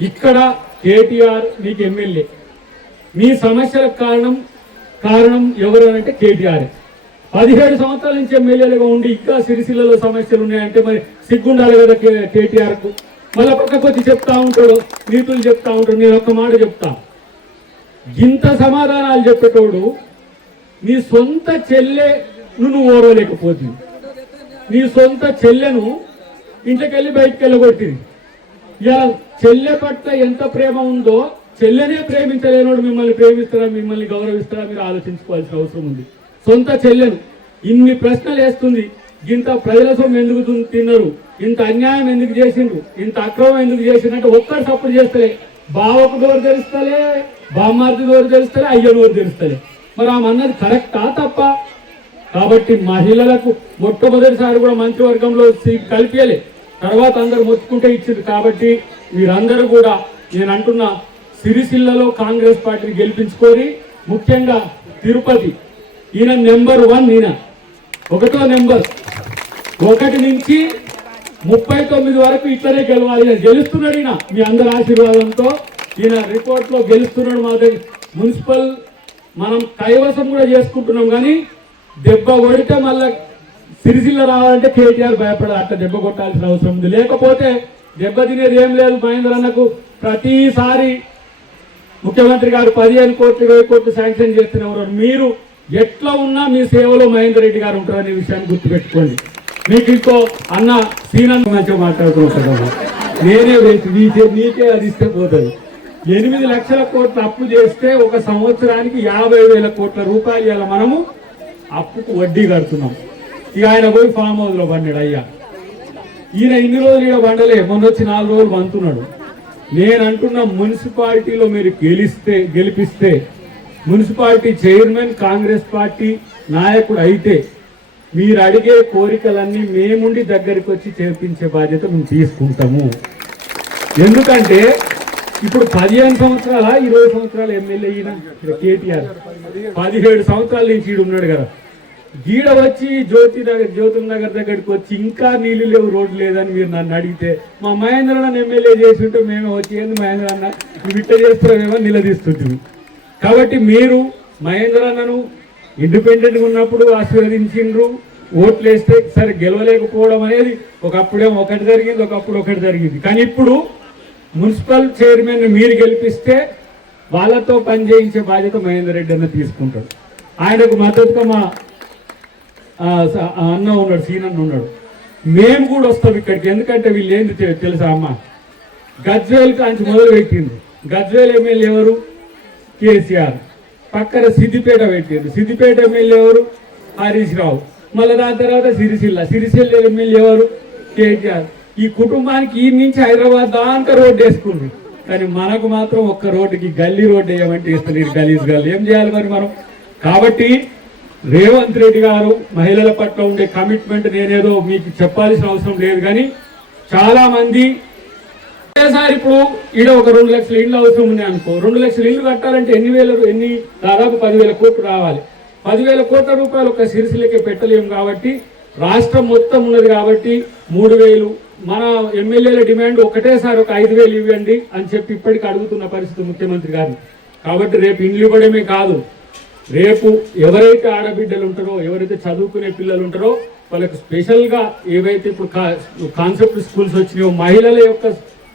ఇక్కడ కేటీఆర్ మీకు ఎమ్మెల్యే. మీ సమస్యలకు కారణం కారణం ఎవరు అంటే కేటీఆర్. పదిహేడు సంవత్సరాల నుంచి ఎమ్మెల్యేలుగా ఉండి ఇంకా సిరిసిల్లలో సమస్యలు ఉన్నాయంటే మరి సిగ్గుండాలి కదా కే- మళ్ళీ పక్కకు వచ్చి చెప్తా ఉంటాడు నీతులు చెప్తా ఉంటాడు నేను ఒక్క మాట చెప్తా. ఇంత సమాధానాలు చెప్పేటోడు నీ సొంత చెల్లె నువ్వు ఓరవలేకపోతుంది. నీ సొంత చెల్లెను ఇంట్లోకెళ్ళి బయటకు వెళ్ళగొట్టింది ఇలా చెల్లె పట్ల ఎంత ప్రేమ ఉందో చెల్లెనే ప్రేమించలేనోడు మిమ్మల్ని ప్రేమిస్తారా మిమ్మల్ని గౌరవిస్తారా మీరు ఆలోచించుకోవాల్సిన అవసరం ఉంది. సొంత చెల్లెను ఇన్ని ప్రశ్నలు వేస్తుంది ఇంత ప్రజల సొమ్ము ఎందుకు తిన్నారు ఇంత అన్యాయం ఎందుకు చేసిండ్రు ఇంత అక్రమం ఎందుకు చేసిండ్రు ఒక్కరు సపోర్ట్ చేస్తలే. బావకు డోరు తెలుస్తలే బామ్మార్ది దోరు తెలుస్తలే అయ్య డోరు తెలుస్తలే మరి ఆమె అన్నది కరెక్టా తప్ప? కాబట్టి మహిళలకు మొట్టమొదటిసారి కూడా మంత్రివర్గంలో సీట్ కల్పించలే తర్వాత అందరు మొత్తుకుంటే ఇచ్చింది కాబట్టి మీరందరూ కూడా నేను అంటున్నా సిరిసిల్లలో కాంగ్రెస్ పార్టీని గెలిపించుకొని ముఖ్యంగా తిరుపతి. ఈయన నెంబర్ వన్ ఈయన. ఒకటో నెంబర్. ఒకటి నుంచి ముప్పై తొమ్మిది వరకు ఇట్లనే గెలవాలి. ఈయన గెలుస్తున్నాడు ఈయన. మీ అందరి ఆశీర్వాదంతో ఈయన రిపోర్ట్లో గెలుస్తున్నాడు మా దగ్గర. మున్సిపల్ మనం కైవసం కూడా చేసుకుంటున్నాం కానీ దెబ్బ కొడితే మళ్ళా సిరిసిల్ల రావాలంటే కేటీఆర్ భయపడాలి అట్లా దెబ్బ కొట్టాల్సిన అవసరం ఉంది. లేకపోతే దెబ్బ తినేది ఏం లేదు మహేంద్ర అన్నకు. ప్రతిసారి ముఖ్యమంత్రి గారు పదిహేను కోట్లు ఇరవై కోట్లు శాంక్షన్ చేస్తున్నారు మీరు ఎట్లా ఉన్నా మీ సేవలో మహేందర్ రెడ్డి గారు ఉంటారనే విషయాన్ని గుర్తుపెట్టుకోండి. మీకు ఇంకో అన్న సీనన్న మంచిగా మాట్లాడుకుంటున్నాను నేనే నీకే నీకే అది ఇస్తే పోతుంది ఎనిమిది లక్షల కోట్ల అప్పు చేస్తే ఒక సంవత్సరానికి యాభై వేల కోట్ల రూపాయలు మనము. అప్పుకు వడ్డీ కడుతున్నాం. ఇక ఆయన పోయి ఫామ్ హౌస్లో పన్నాడు అయ్యా. ఈయన ఇన్ని రోజులు ఈడ పండలే మొన్న వచ్చి నాలుగు రోజులు వంతున్నాడు నేను అంటున్న మున్సిపాలిటీలో మీరు గెలిస్తే గెలిపిస్తే మున్సిపాలిటీ చైర్మన్ కాంగ్రెస్ పార్టీ నాయకుడు అయితే మీరు అడిగే కోరికలన్నీ మేముండి దగ్గరికి వచ్చి చేర్పించే బాధ్యత మేము తీసుకుంటాము. ఎందుకంటే ఇప్పుడు పదిహేను సంవత్సరాల ఇరవై సంవత్సరాల ఎమ్మెల్యే ఈయన కేటీఆర్. పదిహేడు సంవత్సరాల నుంచి ఈడు ఉన్నాడు కదా. గీడ వచ్చి జ్యోతి నగర్ జ్యోతి నగర్ దగ్గరికి వచ్చి ఇంకా నీళ్ళు లేవు రోడ్డు లేదని మీరు నన్ను అడిగితే మా మహేంద్ర అన్న ఎమ్మెల్యే చేసింటూ మేమే వచ్చి ఏంది మహేంద్ర అన్న విట్ట చేస్తున్నామేమో నిలదీస్తుంటుంది కాబట్టి మీరు మహేంద్ర అన్నను ఇండిపెండెంట్గా ఉన్నప్పుడు ఆశీర్వదించిండ్రు ఓట్లు వేస్తే సరే గెలవలేకపోవడం అనేది ఒకప్పుడేమో ఒకటి జరిగింది ఒకప్పుడు ఒకటి జరిగింది. కానీ ఇప్పుడు మున్సిపల్ చైర్మన్ మీరు గెలిపిస్తే వాళ్ళతో పనిచేయించే బాధ్యత మహేందర్ రెడ్డి అన్న తీసుకుంటాడు. ఆయనకు మద్దతుగా మా అన్న ఉన్నాడు సీనన్న ఉన్నాడు. మేము కూడా వస్తాం ఇక్కడికి. ఎందుకంటే వీళ్ళు ఏంది తెలుసా అమ్మ? గజ్వేల్ కాంచి మొదలు పెట్టింది గజ్వేల్ ఎమ్మెల్యే ఎవరు? కేసీఆర్. పక్కన సిద్దిపేట పెట్టింది. సిద్దిపేట ఎమ్మెల్యే ఎవరు? హరీష్ రావు. మళ్ళీ దాని తర్వాత సిరిసిల్ల. సిరిసిల్ల ఎమ్మెల్యే ఎవరు? కేటీఆర్. ఈ కుటుంబానికి ఈ నుంచి హైదరాబాద్ దాంతో రోడ్డు వేసుకుంది. కానీ మనకు మాత్రం ఒక్క రోడ్డుకి గల్లీ రోడ్డు వేయమంటే ఇస్తలేరు గలీజ్ గల్లీ. ఏం చేయాలి మరి మనం? కాబట్టి రేవంత్ రెడ్డి గారు మహిళల పట్ల ఉండే కమిట్మెంట్ నేనేదో మీకు చెప్పాల్సిన అవసరం లేదు కానీ చాలా మంది ఒకేసారి ఇప్పుడు ఈడ ఒక రెండు లక్షల ఇళ్ళు అవసరం ఉన్నాయి అనుకో. రెండు లక్షల ఇళ్ళు కట్టాలంటే ఎన్ని వేల ఎన్ని దాదాపు పదివేల కోట్లు రావాలి. పదివేల కోట్ల రూపాయలు ఒక సిరిసిలకే పెట్టలేము కాబట్టి రాష్ట్రం మొత్తం ఉన్నది కాబట్టి మూడు వేలు. మన ఎమ్మెల్యేల డిమాండ్ ఒకటేసారి ఒక ఐదు వేలు ఇవ్వండి అని చెప్పి ఇప్పటికి అడుగుతున్న పరిస్థితి ముఖ్యమంత్రి గారిని. కాబట్టి రేపు ఇండ్లు ఇవ్వడమే కాదు. రేపు ఎవరైతే ఆడబిడ్డలు ఉంటారో ఎవరైతే చదువుకునే పిల్లలు ఉంటారో వాళ్ళకి స్పెషల్గా ఏవైతే ఇప్పుడు కాన్సెప్ట్ స్కూల్స్ వచ్చినాయో మహిళల యొక్క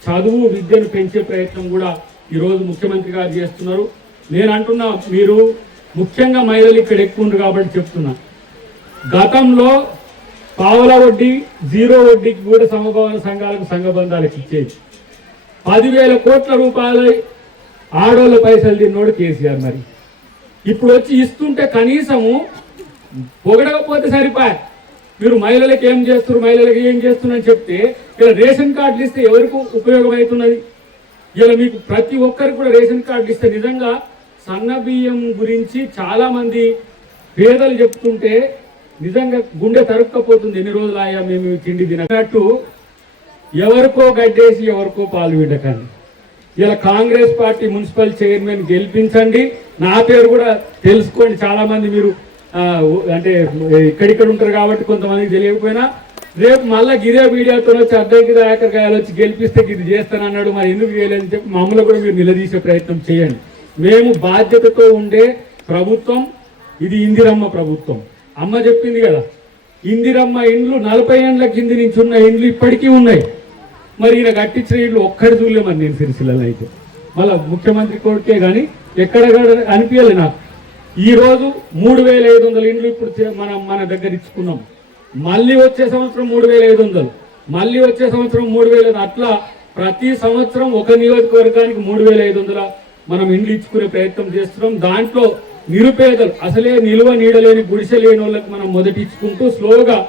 చదువు విద్యను పెంచే ప్రయత్నం కూడా ఈరోజు ముఖ్యమంత్రి గారు చేస్తున్నారు. నేను అంటున్నా మీరు ముఖ్యంగా మహిళలు ఇక్కడ ఎక్కువ ఉండరు కాబట్టి చెప్తున్నా. గతంలో పావుల వడ్డీ జీరో వడ్డీకి కూడా సమభావన సంఘాలకు సంఘబంధాలకు ఇచ్చేది. పదివేల కోట్ల రూపాయలు ఆడోళ్ళ పైసలు తిన్నోడు కేసీఆర్ మరి. ఇప్పుడు వచ్చి ఇస్తుంటే కనీసము పొగడకపోతే సరిపోయా. మీరు మహిళలకు ఏం చేస్తారు మహిళలకు ఏం చేస్తున్నారని చెప్తే ఇలా రేషన్ కార్డులు ఇస్తే ఎవరికి ఉపయోగం అవుతున్నది ఇలా మీకు ప్రతి ఒక్కరికి కూడా రేషన్ కార్డులు ఇస్తే నిజంగా సన్న బియ్యం గురించి చాలామంది పేదలు చెప్తుంటే నిజంగా గుండె తరుక్కపోతుంది. ఎన్ని రోజులు ఆయా మేము తిండి తినట్టు ఎవరికో గడ్డేసి ఎవరికో పాలు విడకండి ఇలా కాంగ్రెస్ పార్టీ మున్సిపల్ చైర్మన్ గెలిపించండి. నా పేరు కూడా తెలుసుకోండి. చాలామంది మీరు అంటే ఇక్కడిక్కడ ఉంటారు కాబట్టి కొంతమందికి తెలియకపోయినా రేపు మళ్ళా గిరే మీడియాతో వచ్చి అద్దెకి దాకరకాయలు వచ్చి గెలిపిస్తే ఇది చేస్తానన్నాడు. మరి ఎందుకు చేయలేదని చెప్పి మమ్మల్ని కూడా మీరు నిలదీసే ప్రయత్నం చేయండి. మేము బాధ్యతతో ఉండే ప్రభుత్వం ఇది ఇందిరమ్మ ప్రభుత్వం. అమ్మ చెప్పింది కదా ఇందిరమ్మ ఇండ్లు నలభై ఏండ్ల కింది నుంచి ఉన్న ఇండ్లు ఇప్పటికీ ఉన్నాయి. మరి ఈయన కట్టించిన ఇల్లు ఒక్కడి చూడలే మరి నేను సిరిసిల్లలో అయితే. మళ్ళీ ముఖ్యమంత్రి కోరికే కానీ ఎక్కడ కూడా అనిపించలే నాకు. ఈరోజు మూడు వేల ఐదు వందల ఇండ్లు ఇప్పుడు చే- మనం మన దగ్గర ఇచ్చుకున్నాం. మళ్ళీ వచ్చే సంవత్సరం మూడు వేల ఐదు వందలు. మళ్ళీ వచ్చే సంవత్సరం మూడు వేల అట్లా ప్రతి సంవత్సరం ఒక నియోజకవర్గానికి మూడు వేల ఐదు వందల మనం ఇండ్లు ఇచ్చుకునే ప్రయత్నం చేస్తున్నాం. దాంట్లో నిరుపేదలు అసలే నిలువ నీడలేని గుడిసె లేని వాళ్ళకి మనం మొదటి ఇచ్చుకుంటూ స్లోగా